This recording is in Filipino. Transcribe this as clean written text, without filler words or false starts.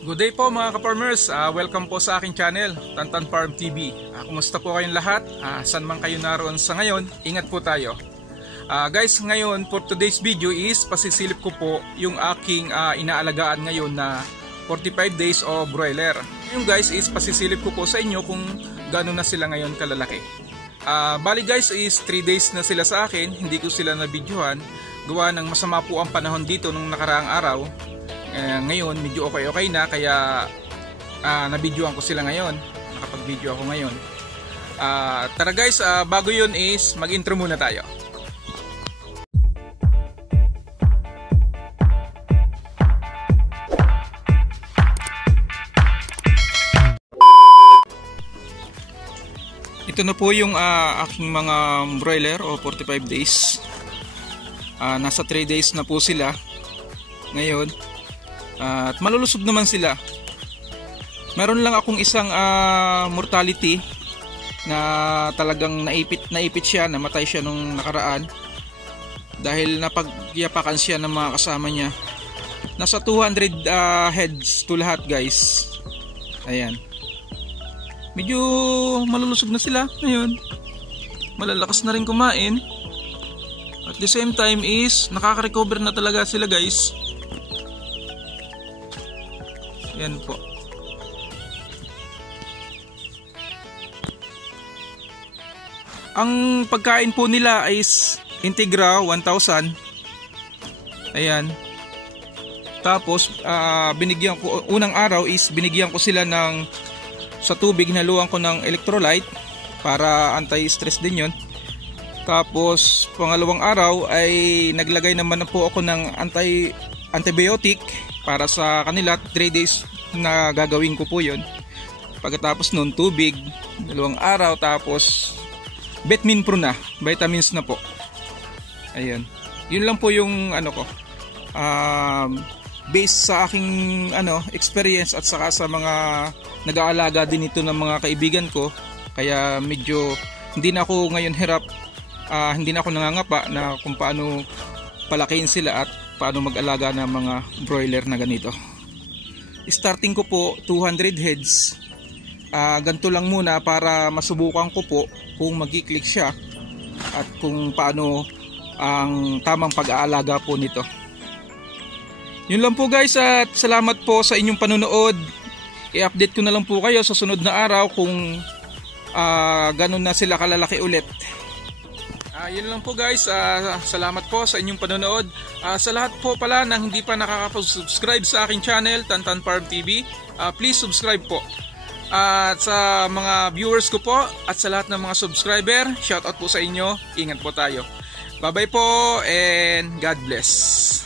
Good day po mga ka-farmers, welcome po sa aking channel, Tantan Farm TV. Kumusta po kayong lahat? Saan man kayo naroon sa ngayon, ingat po tayo. Guys, ngayon for today's video is pasisilip ko po yung aking inaalagaan ngayon na 45 days of broiler. Yung guys is pasisilip ko po sa inyo kung gaano na sila ngayon kalalaki. Bali guys is 3 days na sila sa akin, hindi ko sila na-videohan. Gawa ng masama po ang panahon dito nung nakaraang araw. Ngayon medyo okay na, kaya na-videoan ko sila ngayon, nakapag-video ako ngayon. Tara guys, bago yun is mag-intro muna tayo. Ito na po yung aking mga broiler o 45 days. Nasa 3 days na po sila ngayon. At malulusog naman sila. Meron lang akong isang mortality na talagang naipit siya, namatay siya nung nakaraan dahil napagyapakan siya ng mga kasama niya. Nasa 200 heads to lahat guys. Ayan. Medyo malulusog na sila ngayon. Malalakas na rin kumain. At the same time is nakaka-recover na talaga sila guys. Yan po. Ang pagkain po nila is Integra 1000. Ayan. Tapos binigyan ko unang araw is binigyan ko sila ng sa tubig, hinaluan ko ng electrolyte para anti-stress din 'yon. Tapos pangalawang araw ay naglagay naman po ako ng antibiotic para sa kanila. 3 days na gagawin ko po yun. Pagkatapos nun tubig 2 araw, tapos Betmin Pro na, vitamins na po. Ayan, yun lang po yung ano ko, based sa aking experience at saka sa mga nag-aalaga din ito ng mga kaibigan ko. Kaya medyo hindi na ako ngayon hirap, hindi na ako nangangapa na kung paano palakihin sila at paano mag-alaga ng mga broiler na ganito. Starting ko po 200 heads. Ganito lang muna para masubukan ko po kung mag-click siya at kung paano ang tamang pag-aalaga po nito. Yun lang po guys, at salamat po sa inyong panonood. I-update ko na lang po kayo sa sunod na araw kung ganun na sila kalalaki ulit. Yun lang po guys, salamat po sa inyong panonood. Sa lahat po pala nang hindi pa nakaka-subscribe sa aking channel, Tantan Farm TV, please subscribe po. At sa mga viewers ko po at sa lahat ng mga subscriber, shoutout po sa inyo. Ingat po tayo. Bye bye po and God bless.